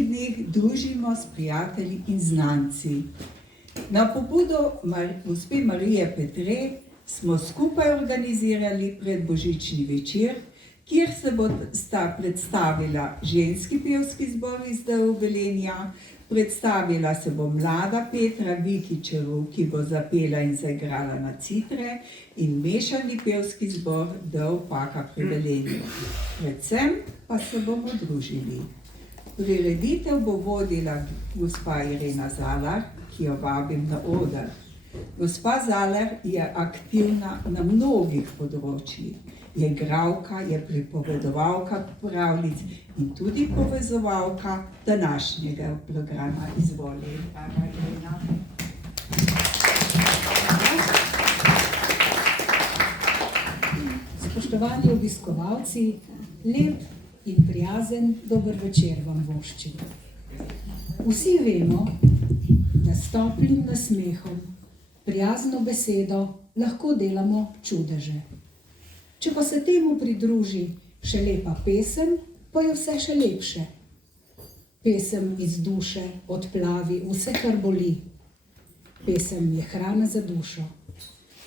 dneh družimo s prijatelji in znanci. Na pobudo gospe Marije Petre smo skupaj organizirali predbožični večer, kjer se bosta predstavila ženski pevski zbor iz Velenja, predstavila se bo mlada Petra Vikičev, ki bo zapela in zaigrala na citre, in mešani pevski zbor Paka pri Velenju. Predvsem pa se bomo družili. Prireditev bo vodila gospa Irena Zalar, ki jo vabim na oder. Gospa Zalar je aktivna na mnogih področjih. Je igralka, je pripovedovalka pravljic in tudi povezovalka današnjega programa. Izvoli, draga Irena. Spoštovani obiskovalci, lep in prijazen dober večer vam voščim. Vsi vemo, da s toplim nasmehom, prijazno besedo lahko delamo čudeže. Če pa se temu pridruži še lepa pesem, pa je vse še lepše. Pesem iz duše odplavi vse, kar boli. Pesem je hrana za dušo.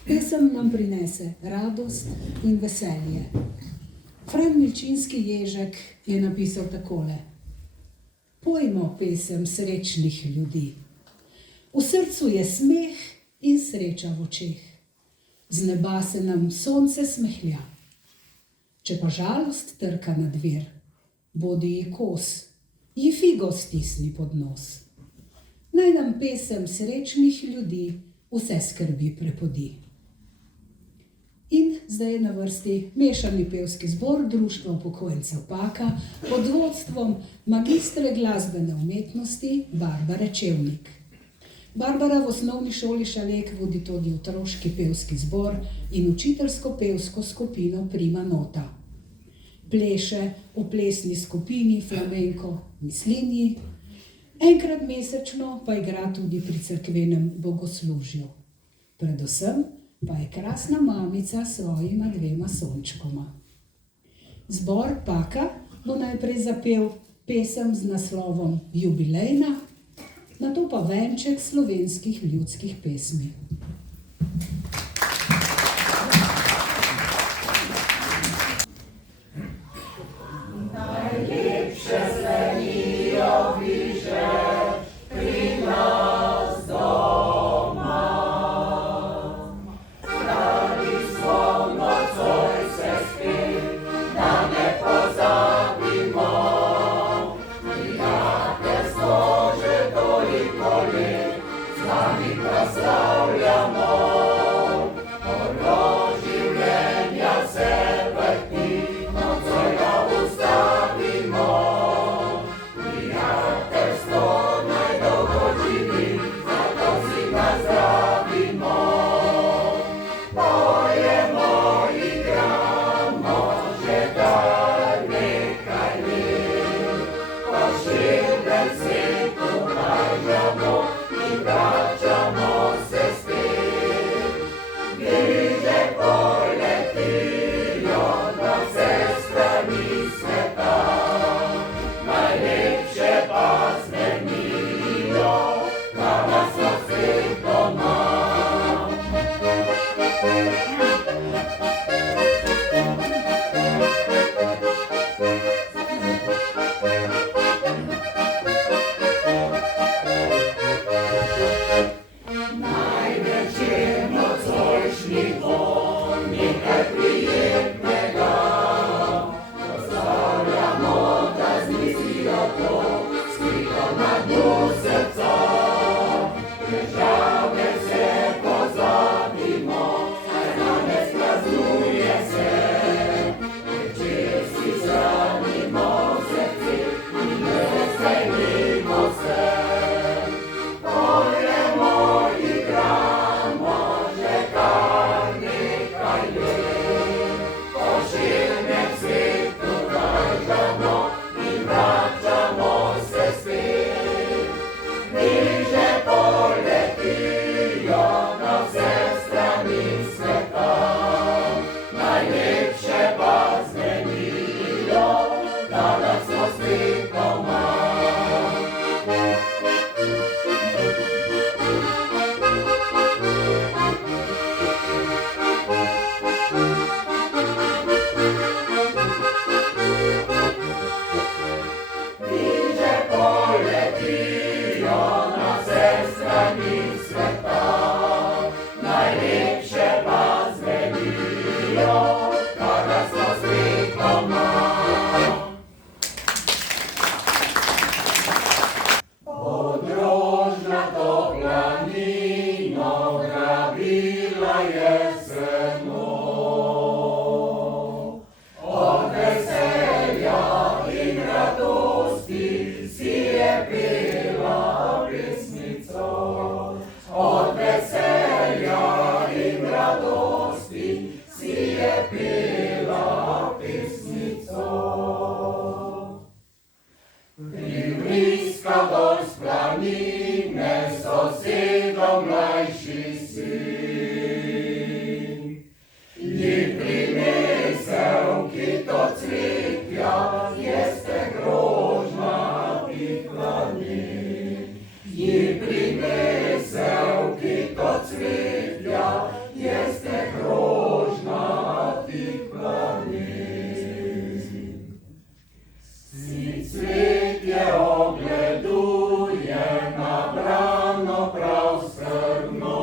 Pesem nam prinese radost in veselje. Fran Milčinski Ježek je napisal takole: Pojmo pesem srečnih ljudi. V srcu je smeh in sreča v očeh. Z neba se nam sonce smehlja. Če pa žalost trka na dver, bodi ji kos, ji figo stisni pod nos. Naj nam pesem srečnih ljudi vse skrbi prepodi. In zdaj je na vrsti mešani pevski zbor Društva upokojencev Paka pod vodstvom magistre glasbene umetnosti Barbare Čevnik. Barbara v osnovni šoli Šalek vodi tudi otroški pevski zbor in učiteljsko pevsko skupino Prima Nota. Pleše v plesni skupini Flamenko Mislinji, enkrat mesečno pa igra tudi pri cerkvenem bogoslužju. Predvsem pa je krasna mamica s svojima 2 sončkoma. Zbor Paka bo najprej zapel pesem z naslovom Jubilejna, nato pa venček slovenskih ljudskih pesmi. Najlepše zvenijo viže pri nas doma. Radi zvon nocoj se spi, da ne pozabimo. Prijateljstvo že toliko let z nami proslavljamo. Oro življenja se vrti, nocoj ga ustavimo. Prijateljstvo naj dolgo živi, zato si ga zdravimo. Pojemo, igramo že kar nekaj let. Pošiljen svetu kažemo in vračamo se spet. Viže poletijo na vse strani sveta, najlepše pa zvenijo, kada smo spet doma. Največ je nocojšnji vonj, nekaj prijetnega. Pozdravljamo, da zmislijo to, skrito na dnu srca. Težave se pozabimo, saj danes praznuje se. Večer si shranimo v srcu in veselimo se. Pojemo, igramo že kar nekaj let. Pošiljen svetu kažemo in vračamo se spet. Viže poletijo na vse strani sveta, najlepše pa zvenijo, kada smo spet doma. pela pesnico, od veselja in radosti si je pela pesnico. Privliska dol z planine, sosedom mlajši sin. Ji prinesel kito cvetja, jeste grožna tih planin. Ji prinesel kito cvetja, jeste grožna tih planin. Si cvetje ogleduje nabrano prav skrbno.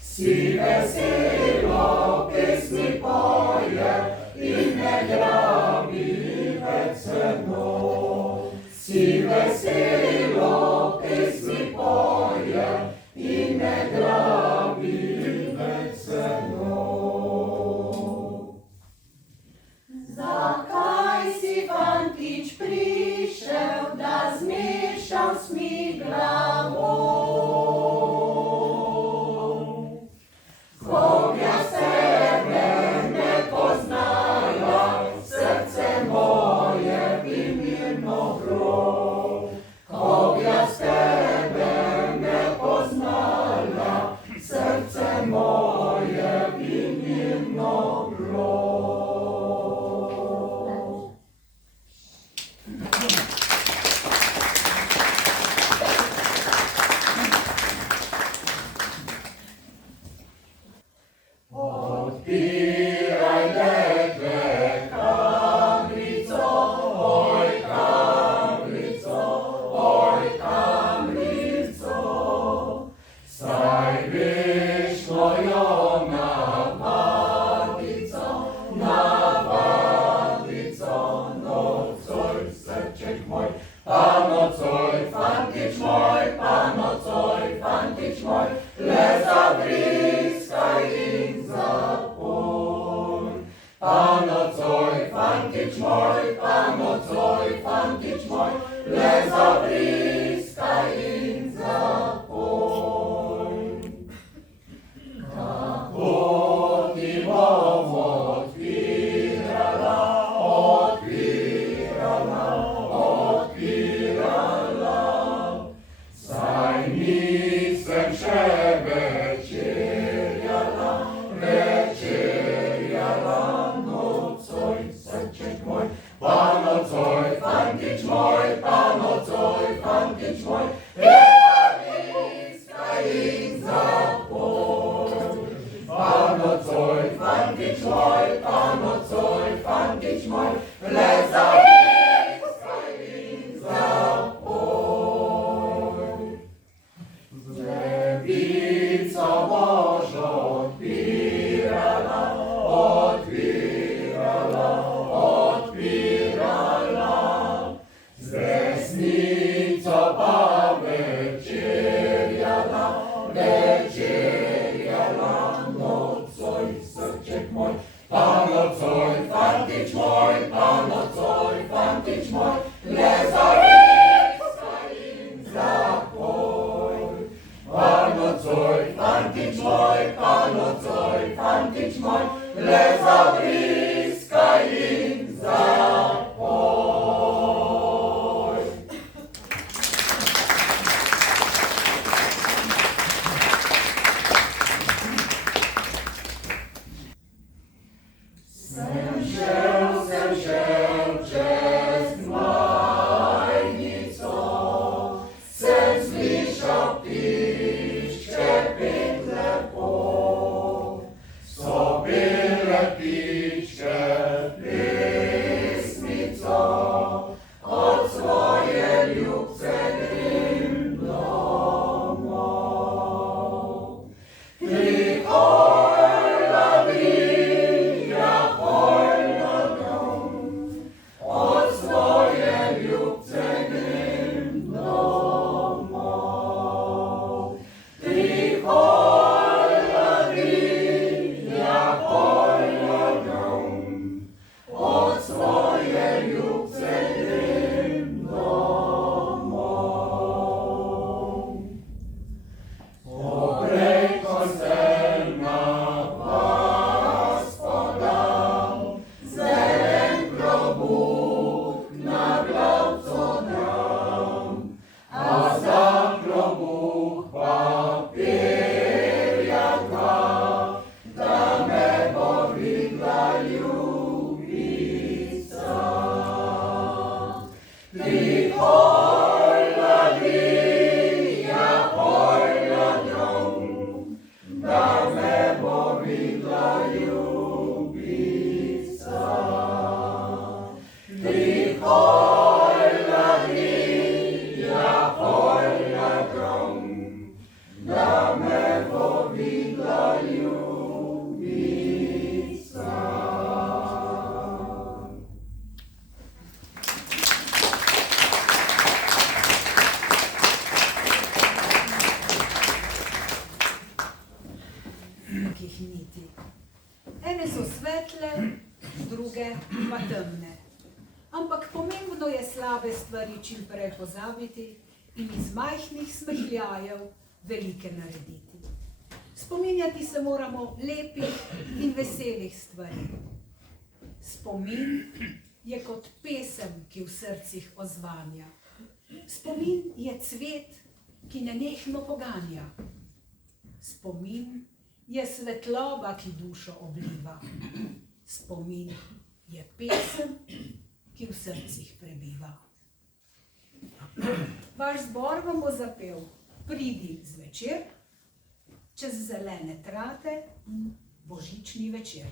Si veselo pesmi poje in ne grabi več srno. Si veselo pesmi poje in ne grabi več srno. Zakaj si fantič prišel, da zmešal smi glavo? Kogja sebe ne poznala, srce moje bi mirno gro. Kogja sebe ne poznala, srce moje bi mirno gro. Odpiraj ledve kamrico, oj kamrico, oj kamrico. Saj vešno jo navadico, nocoj srček moj, pa nocoj fantič moj, pa nocoj fantič moj, le zavriskaj in zapoj. Pa nocoj fantič moj, pa nocoj fantič moj, le zavriskaj in zapoj. Kako ti bom odpirala, odpirala, odpirala, saj nisem še večerjala, večerjala. Nocoj srček moj, pa nocoj fantič moj, pa nocoj fantič moj, le zavriskaj in zapoj. Pa nocoj fantič moj, pa nocoj fantič moj, le zavriskaj in zapoj. Z levico Božo odpirala, odpirala, odpirala, z desnico pa večerjala, večerjala. Nocoj srček moj, pa nocoj fantič moj, pa nocoj fantič moj, le zavriskaj in zapoj. Pa nocoj fantič moj, pa nocoj fantič moj, le zavriskaj in zapoj. Sem šel čez gmach, slabe stvari čim prej pozabiti in iz majhnih smehljajev velike narediti. Spominjati se moramo lepih in veselih stvari. Spomin je kot pesem, ki v srcih odzvanja. Spomin je cvet, ki nenehno poganja. Spomin je svetloba, ki dušo obliva. Spomin je pesem, ki v srcih prebiva. Vaš zbor vam bo zapel Pridi zvečer, čez zelene trate, božični večer.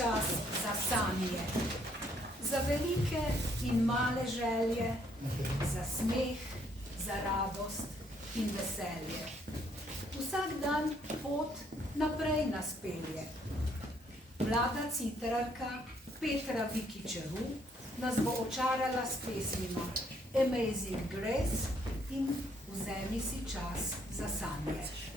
čas za sanje, za velike in male želje, za smeh, za radost in veselje. Vsak dan pot naprej nas pelje. Mlada citrarka Petra Vikičeru nas bo očarala s pesmima Amazing Grace in Vzemi si čas za sanje.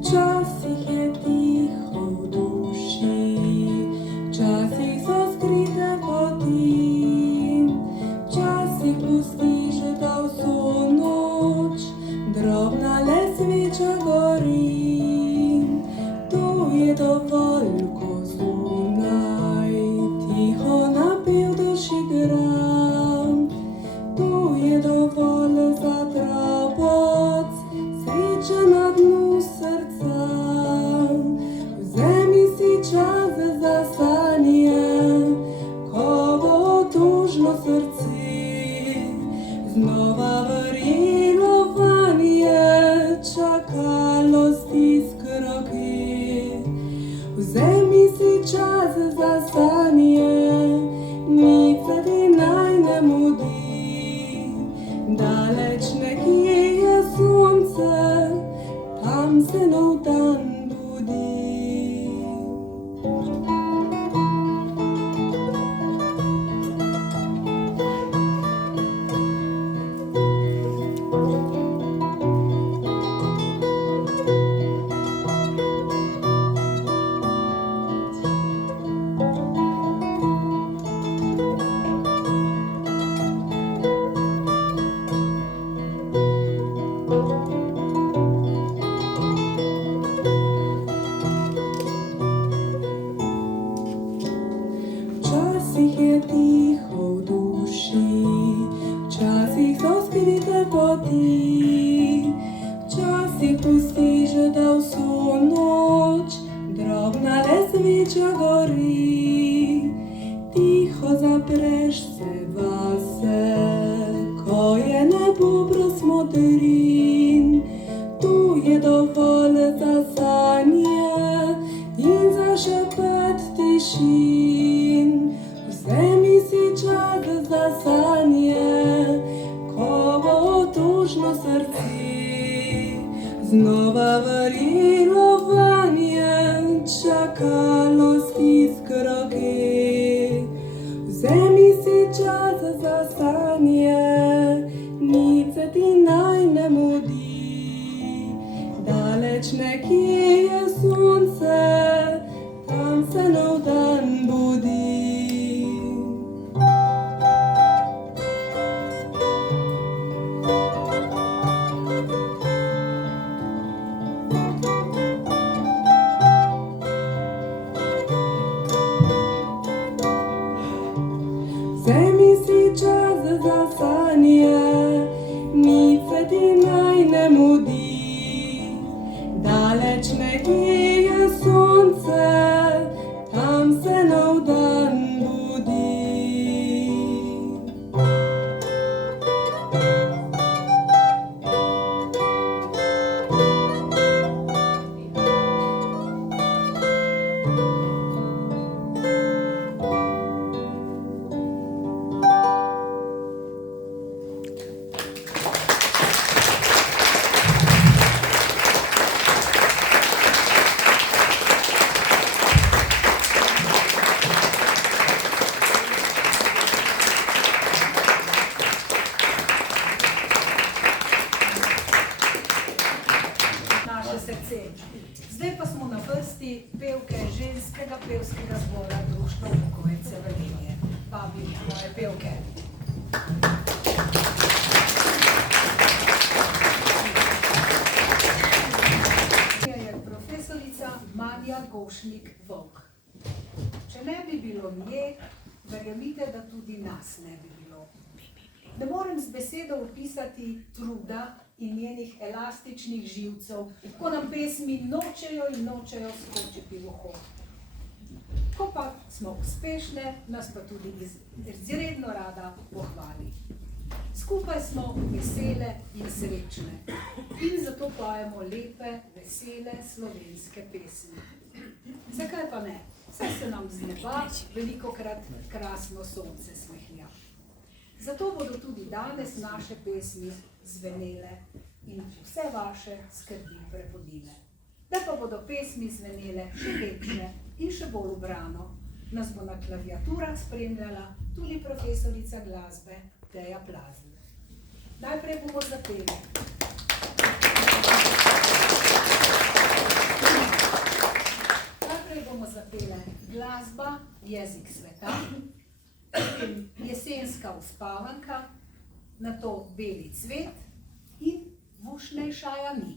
Včasih je tiho v duši, včasih so skrite poti, včasih pusti že ta vso noč, drobna le sveča gori. To je dovolj, ko zunaj tiho napev duši igra. To je dovolj za traboc, sreča na dnu srca. Vzemi si čas za sanje, ko bo tužno srce znova verjelo vanje, čakalo stisk roke. Vzemi si čas za sanje, nič se ti naj ne mudi. Daleč nekje je sonce, tam se nov dan budi. Včasih je tiho v duši, včasih so skrite poti, včasih pusti že da vso noč, drobna le sveča gori. Tiho zapreš se vase, ko je nebo brez modrin. Tu je dovolj za sanje in za šepet tišin. Vzemi si čas za sanje, ko bo tužno srce znova verjelo vanje, čakalo stisk roke. Vzemi si čas za sanje, nič se ti naj ne mudi. Daleč nekje je sonce, tam se nov dan budi. Vzemi si čas za sanje, nič se ti naj ne mudi. Daleč nekje je sonce, tam se nov dan budi. Naše srce. Zdaj pa smo na vrsti pevke ženskega pevskega zbora Društva upokojence Velenje. Vabim moje pevke. Je profesorica Manja Govšnik-Volk. Če ne bi bilo nje, verjemite, da tudi nas ne bi bilo. Ne morem z besedo opisati truda in njenih elastičnih živcev, ko nam pesmi nočejo in nočejo skočiti v uho. Ko pa smo uspešne, nas pa tudi izredno rada pohvali. Skupaj smo vesele in srečne in zato pojemo lepe, vesele slovenske pesmi. Zakaj pa ne? Saj se nam z neba velikokrat krasno sonce smehlja. Zato bodo tudi danes naše pesmi zvenele in vse vaše skrbi prebudile. Da pa bodo pesmi zvenele še lepše in še bolj ubrano, nas bo na klaviaturah spremljala tudi profesorica glasbe Teja Plazl. Najprej bomo zapeli. Najprej bomo zapeli Glasba, jezik sveta, Jesenska uspavanka, nato Beli cvet in Vušnejšaja mi.